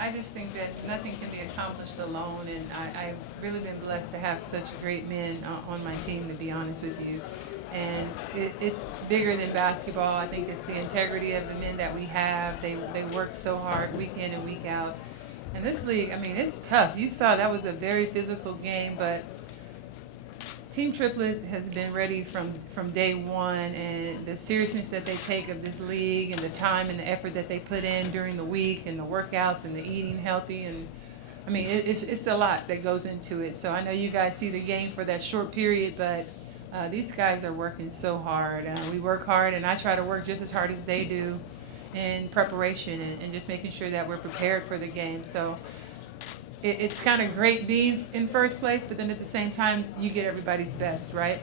I just think that nothing can be accomplished alone, and I've really been blessed to have such great men on my team, to be honest with you. And it's bigger than basketball. I think it's the integrity of the men that we have. They work so hard week in and week out. And this league, I mean, it's tough. You saw that was a very physical game, but Team Triplet has been ready from day one, and the seriousness that they take of this league and the time and the effort that they put in during the week and the workouts and the eating healthy, and I mean, it's a lot that goes into it. So I know you guys see the game for that short period, but these guys are working so hard. We work hard, and I try to work just as hard as they do in preparation and just making sure that we're prepared for the game. So it's kind of great being in first place, but then at the same time, you get everybody's best, right?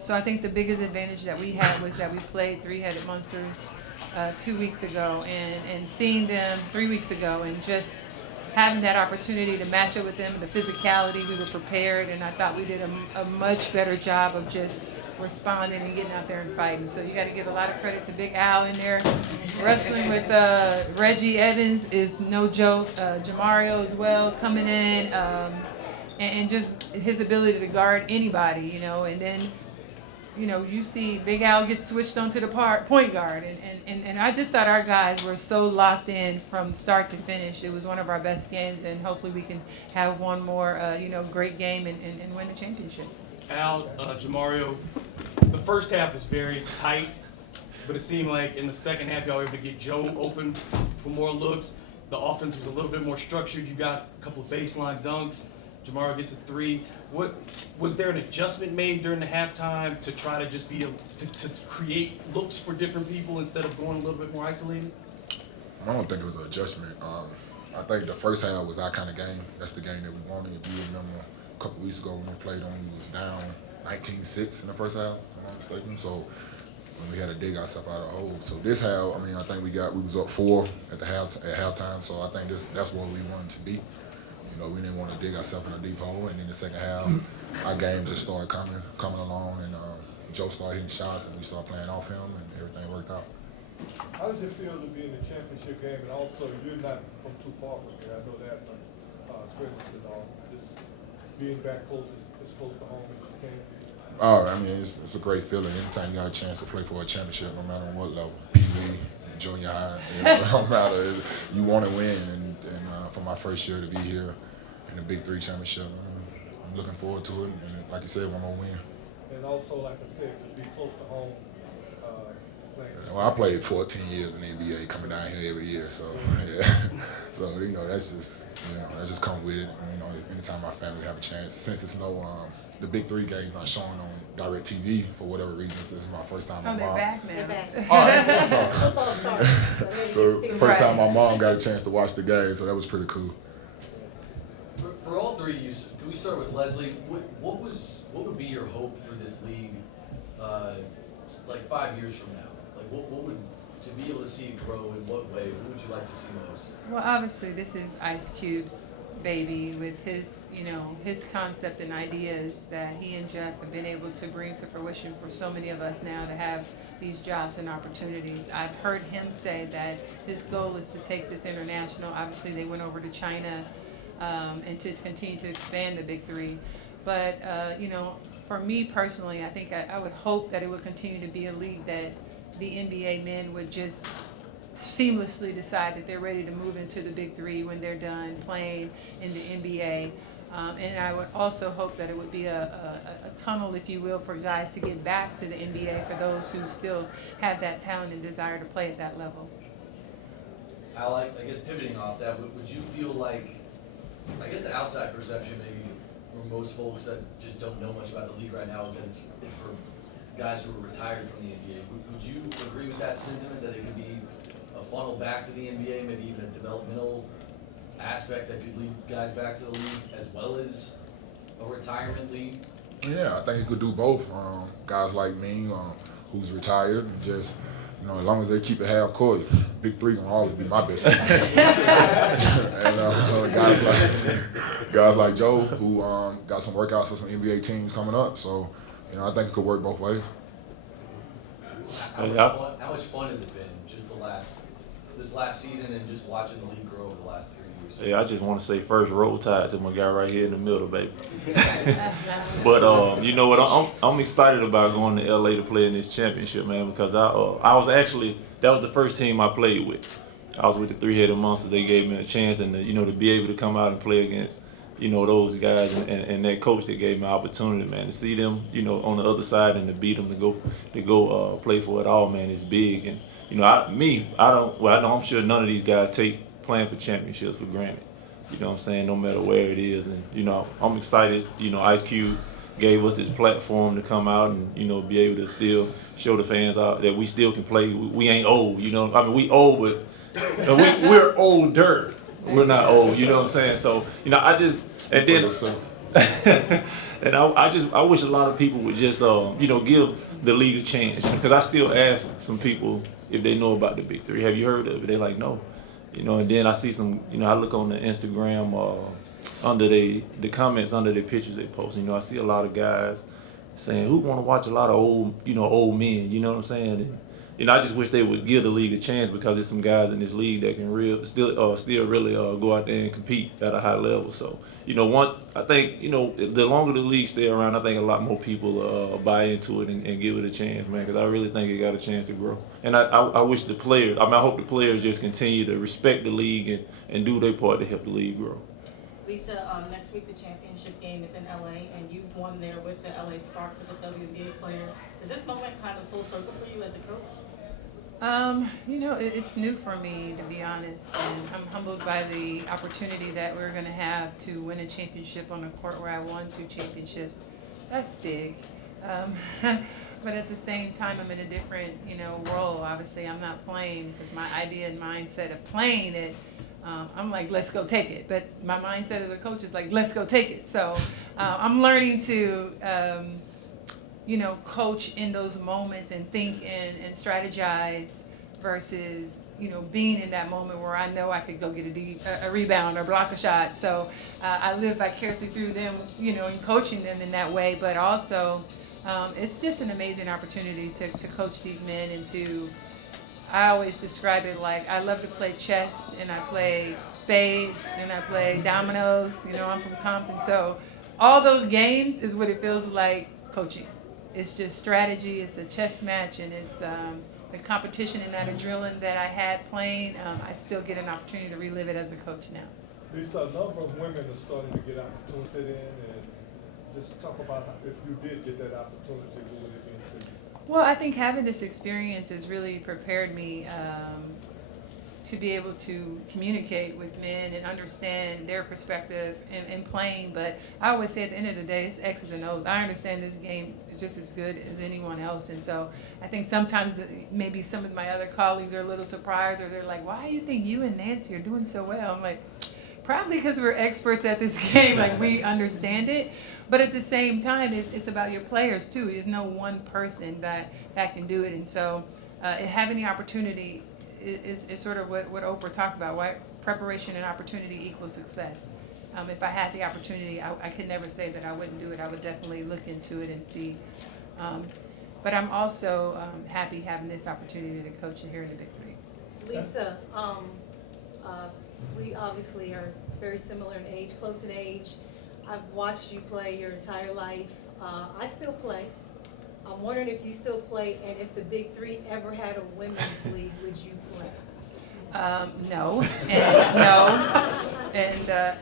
So I think the biggest advantage that we had was that we played three-headed monsters 2 weeks ago, and seeing them 3 weeks ago, and just having that opportunity to match up with them, the physicality, we were prepared, and I thought we did a much better job of just responding and getting out there and fighting. So you got to give a lot of credit to Big Al in there. Wrestling with Reggie Evans is no joke. Jamario as well coming in, and just his ability to guard anybody, you know. And then, you know, you see Big Al get switched onto the point guard. And I just thought our guys were so locked in from start to finish. It was one of our best games, and hopefully we can have one more, great game and win the championship. Al, Jamario, the first half was very tight, but it seemed like in the second half y'all were able to get Joe open for more looks. The offense was a little bit more structured. You got a couple of baseline dunks. Jamario gets a three. What was there an adjustment made during the halftime to try to just be able to create looks for different people instead of going a little bit more isolated? I don't think it was an adjustment. I think the first half was our kind of game. That's the game that we wanted. If you remember a couple weeks ago when we played on, we was down 19-6 in the first half, if I'm not mistaken. So when we had to dig ourselves out of the hole. So this half, I mean, I think we was up 4 at halftime. So I think that's where we wanted to be. You know, we didn't want to dig ourselves in a deep hole. And in the second half, our game just started coming along, and Joe started hitting shots, and we started playing off him, and everything worked out. How does it feel to be in the championship game, and also you're not from too far from here? I know that, Triplets and all. Just being back close, as close to home as you can. Oh, I mean, it's a great feeling. Anytime you got a chance to play for a championship, no matter what level, Pee-wee, junior high, it don't matter. You want to win, and for my first year to be here in the Big Three championship, I'm looking forward to it. And like you said, one more win. And also, like I said, to be close to home. Well, I played 14 years in the NBA, coming down here every year, so yeah. So that's just come with it. Anytime my family have a chance, since it's the Big Three game's not showing on direct TV for whatever reasons. This is my first time. They're back now. All right, so first time my mom got a chance to watch the game, so that was pretty cool. For all three, can we start with Leslie? What would be your hope for this league, like 5 years from now? Like what would, to be able to see it grow in what way? What would you like to see most? Well, obviously, this is Ice Cube's baby with his concept and ideas that he and Jeff have been able to bring to fruition for so many of us now to have these jobs and opportunities. I've heard him say that his goal is to take this international. Obviously, they went over to China and to continue to expand the Big Three. But, for me personally, I think I would hope that it would continue to be a league that the NBA men would just seamlessly decide that they're ready to move into the Big Three when they're done playing in the NBA. And I would also hope that it would be a tunnel, if you will, for guys to get back to the NBA for those who still have that talent and desire to play at that level. Al, I guess pivoting off that, would you feel like, I guess the outside perception maybe for most folks that just don't know much about the league right now is that it's for guys who are retired from the NBA. Would you agree with that sentiment, that it could be a funnel back to the NBA, maybe even a developmental aspect that could lead guys back to the league as well as a retirement league? Yeah, I think you could do both. Guys like me, who's retired, and just as long as they keep it half court, Big Three gonna always be my best friend. And guys like Joe, who got some workouts for some NBA teams coming up. So I think it could work both ways. How much fun has it been just the last this last season and just watching the league grow over the last 3 years? Yeah, I just want to say first, roll tide to my guy right here in the middle, baby. But you know what? I'm excited about going to LA to play in this championship, man, because I was actually, that was the first team I played with. I was with the Three-Headed Monsters. They gave me a chance, and to be able to come out and play against those guys and that coach that gave me an opportunity, man, to see them on the other side and to beat them to go play for it all, man, is big. And I'm sure none of these guys take playing for championships for granted. You know what I'm saying? No matter where it is, and I'm excited. Ice Cube gave us this platform to come out and be able to still show the fans out that we still can play. We ain't old, I mean, we old, but we're older. We're not old, you know what I'm saying? So I just and then and I wish a lot of people would just give the league a chance, because I still ask some people if they know about the Big Three. Have you heard of it? They're like, no. And then I see some, I look on the Instagram under the comments under the pictures they post. I see a lot of guys saying, who want to watch a lot of old men, you know what I'm saying? And I just wish they would give the league a chance, because there's some guys in this league that can still really go out there and compete at a high level. So, once I think, the longer the league stay around, I think a lot more people buy into it and give it a chance, man, because I really think it got a chance to grow. And I wish the players, I hope the players just continue to respect the league and do their part to help the league grow. Lisa, next week the championship game is in LA, and you won there with the LA Sparks as a WNBA player. Is this moment kind of full circle for you as a coach? It's new for me, to be honest, and I'm humbled by the opportunity that we're going to have to win a championship on a court where I won 2 championships. That's big. But at the same time, I'm in a different, role. Obviously, I'm not playing, because my idea and mindset of playing it, I'm like, let's go take it. But my mindset as a coach is like, let's go take it. So I'm learning to coach in those moments and think and strategize versus, being in that moment where I know I could go get a rebound or block a shot. So I live vicariously through them, and coaching them in that way. But also, it's just an amazing opportunity to coach these men and I always describe it like I love to play chess, and I play spades, and I play dominoes. I'm from Compton. So all those games is what it feels like coaching. It's just strategy, it's a chess match, and it's the competition and that adrenaline that I had playing. I still get an opportunity to relive it as a coach now. Lisa, a number of women are starting to get opportunities in, and just talk about if you did get that opportunity, what would it mean to you? Well, I think having this experience has really prepared me to be able to communicate with men and understand their perspective in playing. But I always say at the end of the day, it's X's and O's. I understand this game just as good as anyone else. And so I think sometimes maybe some of my other colleagues are a little surprised, or they're like, why do you think you and Nancy are doing so well? I'm like, probably because we're experts at this game, like we understand it. But at the same time, it's about your players too. There's no one person that can do it. And so having the opportunity is sort of what Oprah talked about, why preparation and opportunity equals success. If I had the opportunity, I could never say that I wouldn't do it. I would definitely look into it and see. But I'm also happy having this opportunity to coach here in the Big Three. Lisa, we obviously are very similar in age, close in age. I've watched you play your entire life. I still play. I'm wondering if you still play, and if the Big Three ever had a women's league, would you play? No,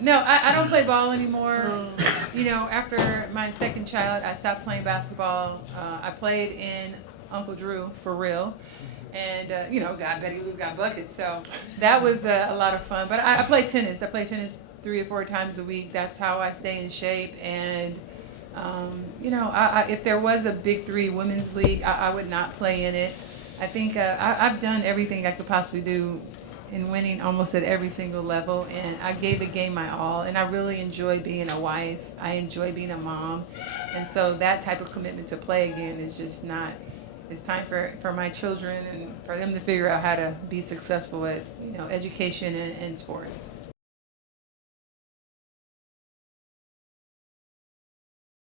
no, I don't play ball anymore. After my second child, I stopped playing basketball. I played in Uncle Drew for real, and got Betty Lou got buckets, so that was a lot of fun. But I play tennis. I play tennis 3 or 4 times a week. That's how I stay in shape. And if there was a Big Three women's league, I would not play in it. I think I've done everything I could possibly do in winning almost at every single level, and I gave the game my all, and I really enjoy being a wife. I enjoy being a mom, and so that type of commitment to play again is just not. It's time for my children and for them to figure out how to be successful at education and sports.